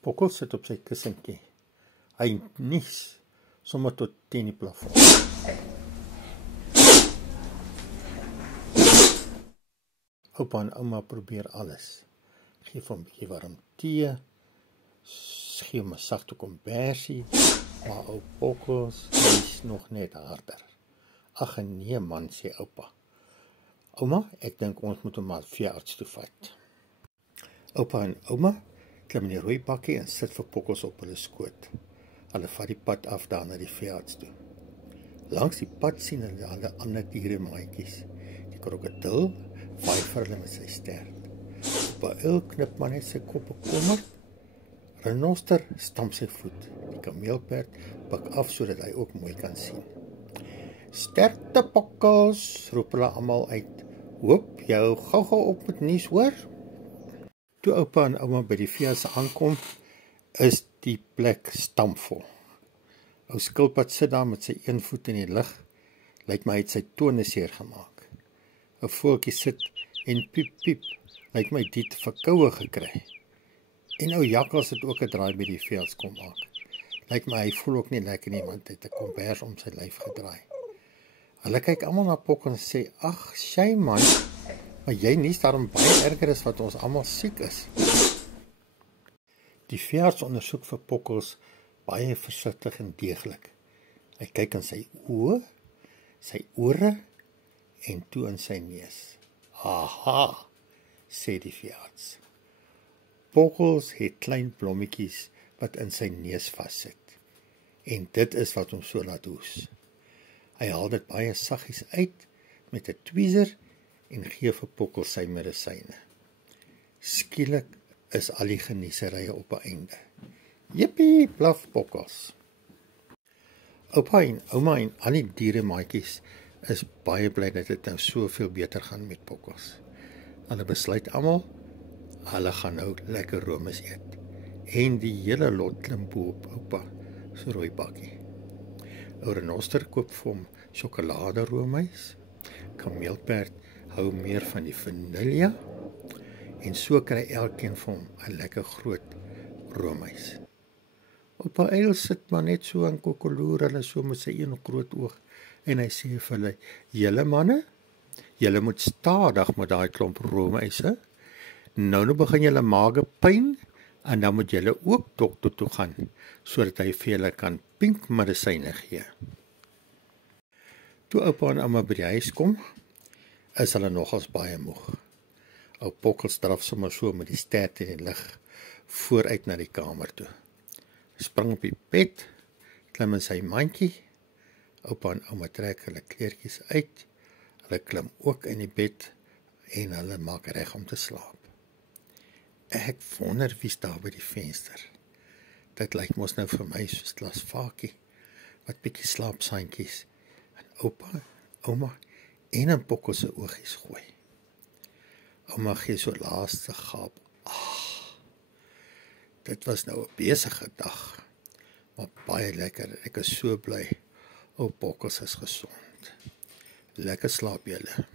Pokkel sit op sy kussentjie. Hy nies sommer tot teen die plafon. Oupa en ouma probeer alles. Geef hom 'n bietjie warm tee, gee hom 'n sagte kombersie, maar ou Pokkels is nog net harder. Ag nee man, sê oupa. Ouma, ek dink ons moet hom maar veearts toe vat. Oupa en ouma klim in die rooi bakkie en sit vir Pokkels op hulle skoot. Hulle vat die pad af daar na die veearts toe. Langs die pad sien hulle ander diere maatjies. Die krokodil vaai vir hulle met sy stert. Op 'n uil knip maar net sy kop bekommerd. Renoster stamp sy voet. Die kameelperd pak af sodat hy ook mooi kan sien. Sterkte Pokkels, roep hulle almal uit. Hoop jou gou-gou op met nuus, hoor? Toe oupa en ouma by die veearts aankom, is die plek stampvol. Ou skilpad sit daar met sy een voet in die lug, lyk my hy het sy tone seer gemaak. 'n Voeltjie sit en piep piep, lyk my dit verkoue gekry. En ou jakkals het ook 'n draai by die veearts kom maak. Lyk my hy voel ook nie lekker nie, want hy het 'n kombers om sy lyf gedraai. Hulle kyk almal na Pokkels en sê, ag, sy man, maar jy nies daarom baie erger as wat ons almal siek is. Die veearts ondersoek vir Pokkels baie versigtig en deeglik. Hy kyk in sy oë, sy ore en toe in sy neus. Aha, sê die veearts. Pokkels het klein blommetjies wat in sy neus vassit. En dit is wat hom so laat hoes. Hy haal dit baie saggies uit met 'n tweezer en gee vir Pokkels sy medisyne. Skielik is al die genieserye op 'n einde. Jippie, blaf Pokkels. Oupa en ouma en al die dieremaatjies is baie bly dat dit nou soveel beter gaan met Pokkels. Hulle besluit almal, hulle gaan nou lekker roomys eet. En die hele lot klim bo op oupa se rooi bakkie. Ou renoster koop vir hom sjokolade roomys. Kameelperd hou meer van die vanilja. En so kry elkeen vir hom 'n lekker groot roomys. Oupa Uil sit maar net so en kokoloer hulle so met sy een groot oog. En hy sê vir hulle, julle manne, julle moet stadig met daai klomp roomyse. Nou begin julle maage pyn en dan moet julle ook dokter toe gaan, sodat hy vir julle kan pink medisyne gee. Toe oupa en ouma by die huis kom, is hulle nogals baie moeg. Ou Pokkels draf sommer so met die stert in die lug vooruit na die kamer toe. Spring op die bed, klim in sy mandjie. Oupa en ouma trek hulle kleertjies uit. Hulle klim ook in die bed en hulle maak reg om te slaap. Ek wonder wie's daar by die venster. Dit lyk mos nou vir my soos Glasvakie, wat bietjie slaapsandjies en oupa, ouma en in Pokkels se oogies gooi. Ouma gee so laaste gaap. Dit was nou 'n besige dag, maar baie lekker. Ek is so bly. Ou Pokkels is gesond. Lekker slaap julle.